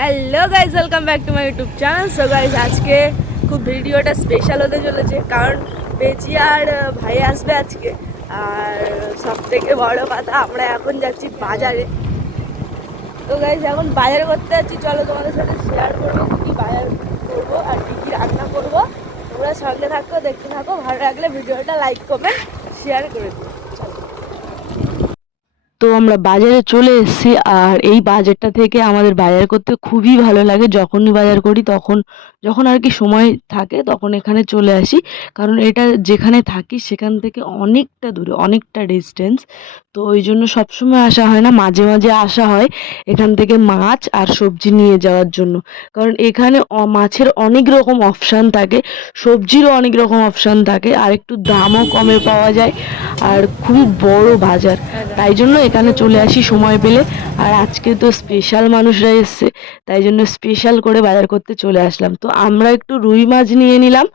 Hello guys welcome back to my YouTube channel so guys আজকে খুব ভিডিওটা special হতে চলেছে, কারণ বেচি আর ভাই আসবে আজকে। আর সব থেকে বড় কথা, আমরা এখন যাচ্ছি বাজারে। তো গাইজ এখন বাজার করতে যাচ্ছি। চলো তোমাদের সাথে শেয়ার করব কী বাজার করব আর কী কী রান্না করব। তোমরা সঙ্গে থাকো, দেখতে থাকো, ভালো লাগলে ভিডিওটা লাইক কমেন্ট শেয়ার করে দিও। তো আমরা বাজারে চলে এসেছি আর এই বাজারটা থেকে আমাদের বাজার করতে খুবই ভালো লাগে। যখনই বাজার করি তখন, যখন আর কি সময় থাকে তখন এখানে চলে আসি। কারণ এটা যেখানে থাকি সেখান থেকে অনেকটা দূরে, অনেকটা ডিস্টেন্স তো ওই জন্য সবসময় আসা হয় না, মাঝে মাঝে আসা হয় এখান থেকে মাছ আর সবজি নিয়ে যাওয়ার জন্য। কারণ এখানে মাছের অনেক রকম অপশান থাকে, সবজিরও অনেক রকম অপশান থাকে, আর একটু দামও কমে পাওয়া যায়। আর খুবই বড় বাজার, তাই জন্য এখানে চলে আসি সময় পেলে। আর আজকে তো স্পেশাল মানুষরা এসছে, তাই জন্য স্পেশাল করে বাজার করতে চলে আসলাম। তো আমরা একটু রুই মাছ নিয়ে নিলাম।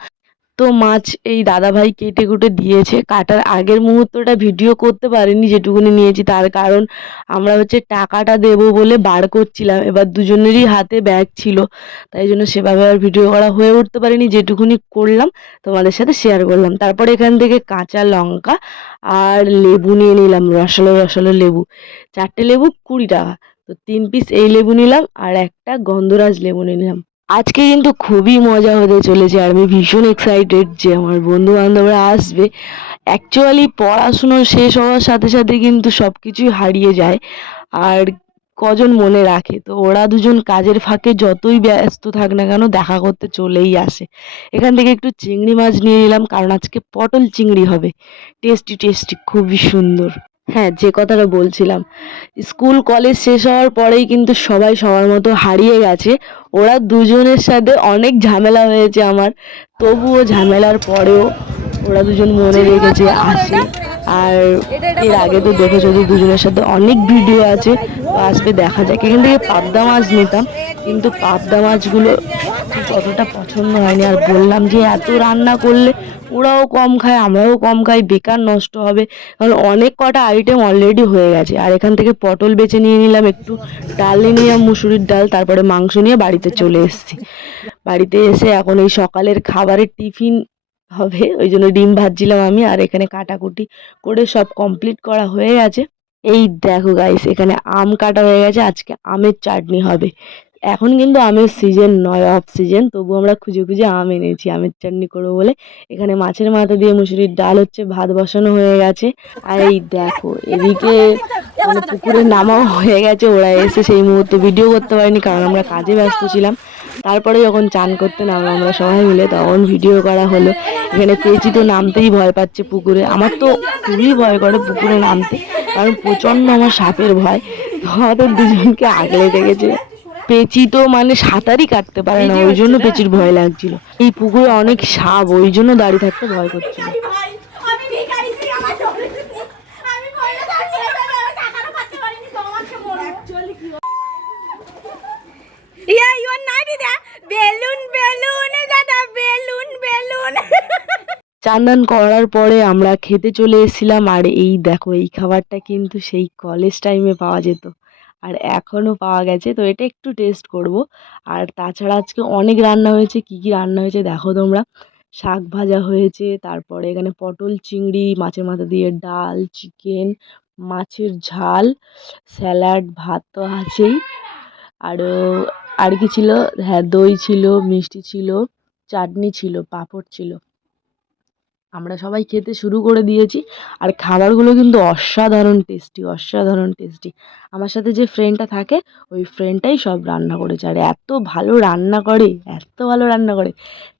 তো মাছ এই দাদাভাই কেটে কুটে দিয়েছে। কাটার আগের মুহূর্তটা ভিডিও করতে পারিনি, যেটুকুনি নিয়েছি। তার কারণ আমরা হচ্ছে টাকাটা দেবো বলে বার করছিলাম। এবার দুজনেরই হাতে ব্যাগ ছিল। তাই জন্য সেভাবে আর ভিডিও করা হয়ে উঠতে পারিনি, যেটুকুনি করলাম তোমাদের সাথে শেয়ার করলাম। তারপরে এখান থেকে কাঁচা লঙ্কা আর লেবু নিয়ে নিলাম, রসালো রসালো লেবু। চারটে লেবু কুড়ি টাকা। তো তিন পিস এই লেবু নিলাম আর একটা গন্ধরাজ লেবু নিলাম। আজকে কিন্তু খুবই মজা হতে চলেছে আর আমি ভীষণ এক্সাইটেড যে আমার বন্ধু বান্ধবরা আসবে। অ্যাকচুয়ালি পড়াশুনো শেষ হওয়ার সাথে সাথে কিন্তু সব কিছুই হারিয়ে যায় আর কজন মনে রাখে? তো ওরা দুজন কাজের ফাঁকে যতই ব্যস্ত থাক না কেন দেখা করতে চলেই আসে। এখান থেকে একটু চিংড়ি মাছ নিয়ে নিলাম, কারণ আজকে পটল চিংড়ি হবে। টেস্টি টেস্টি খুবই সুন্দর। হ্যাঁ যে কথাটা বলছিলাম। স্কুল কলেজ শেষ হওয়ার পরেই কিন্তু সবাই সবার মতো হারিয়ে গেছে। ওরা দুজনের সাথে অনেক ঝামেলা হয়েছে আমার। তবুও ঝামেলার পরেও ওরা দুজন মনে রেখেছে আসে। আর এর আগে তো দেখেছ যে দুজনের সাথে অনেক ভিডিও আছে। আসবে দেখা যাক। এখান থেকে পাবদা মাছ নিতাম, কিন্তু পাবদা মাছগুলো ঠিক অতটা পছন্দ হয়নি। আর বললাম যে, এত রান্না করলে ওরাও কম খায়, আমরাও কম খাই, বেকার নষ্ট হবে। কারণ অনেক কটা আইটেম অলরেডি হয়ে গেছে। আর এখান থেকে পটল বেছে নিয়ে নিলাম, একটু ডাল নিয়ে নিলাম, মুসুরির ডাল, তারপরে মাংস নিয়ে বাড়িতে চলে এসেছি। বাড়িতে এসে এখন এই সকালের খাবারের টিফিন হবে, ওই জন্য ডিম ভাজছিলাম আমি, আর এখানে কাটাকুটি করে সব কমপ্লিট করা হয়ে গেছে। এই দেখো গাইস এখানে আম কাটা হয়ে গেছে, আজকে আমের চাটনি হবে। এখন কিন্তু আমের সিজন নয় অফ সিজন তবু আমরা খুঁজে খুঁজে আম এনেছি, আমের চাটনি করব বলে। এখানে মাছের মাথা দিয়ে মুসুরির ডাল হচ্ছে, ভাত বসানো হয়ে গেছে। আর এই দেখো, এদিকে পুকুরে নামাও হয়ে গেছে, ওরা এসে সেই মুহূর্তে ভিডিও করতে পারিনি, কারণ আমরা কাজে ব্যস্ত ছিলাম। তারপরে যখন চান করতে নামলাম আমরা সবাই মিলে তখন ভিডিও করা হলো। এখানে পেঁচি তো নামতেই ভয় পাচ্ছে পুকুরে। আমার তো খুবই ভয় করে পুকুরে নামতে কারণ প্রচণ্ড আমার সাপের ভয়। আমাদের দুজনকে আগলে দেখেছে পেঁচি তো মানে সাঁতারই কাটতে পারে না ওই জন্য পেঁচির ভয় লাগছিল। এই পুকুরে অনেক সাপ ওই জন্য দাঁড়িয়ে থাকতে ভয় করছিল ভাই আমি ভিখারি ছিলাম আমার শরীরে আমি কইলে তার ছেলে পেলে আমি টাকাটা পাচ্ছে পারিনি তো আমাকে বলো অ্যাকচুয়ালি কি yeah you are not it balloon বেলুন দাদা বেলুন বেলুন চান্দান করার পরে আমরা খেতে চলে এসেছিলাম। আর এই দেখো, এই খাবারটা কিন্তু সেই কলেজ টাইমে পাওয়া যেত। আর এখনও পাওয়া গেছে, তো এটা একটু টেস্ট করব। আর তাছাড়া আজকে অনেক রান্না হয়েছে, কি কি রান্না হয়েছে দেখো তোমরা। শাক ভাজা হয়েছে, তারপরে এখানে পটল চিংড়ি, মাছের মাথা দিয়ে ডাল চিকেন মাছের ঝাল স্যালাড ভাত তো আছেই। আরও আর কি ছিল? হ্যাঁ দই ছিল, মিষ্টি ছিল, চাটনি ছিল, পাঁপড় ছিল। আমরা সবাই খেতে শুরু করে দিয়েছি। আর খাবারগুলো কিন্তু অসাধারণ টেস্টি অসাধারণ টেস্টি আমার সাথে যে ফ্রেন্ডটা থাকে, ওই ফ্রেন্ডটাই সব রান্না করেছে। আর এত ভালো রান্না করে, এত ভালো রান্না করে।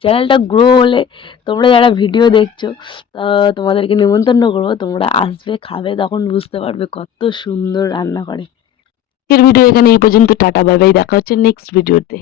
চ্যানেলটা গ্রো হলে তোমরা যারা ভিডিও দেখছ তোমাদেরকে নিমন্ত্রণ করব, তোমরা আসবে, খাবে, তখন বুঝতে পারবে কত সুন্দর রান্না করে। আজকের ভিডিও এখানে এই পর্যন্ত, টাটা বাই বাই দেখা হচ্ছে নেক্সট ভিডিওতে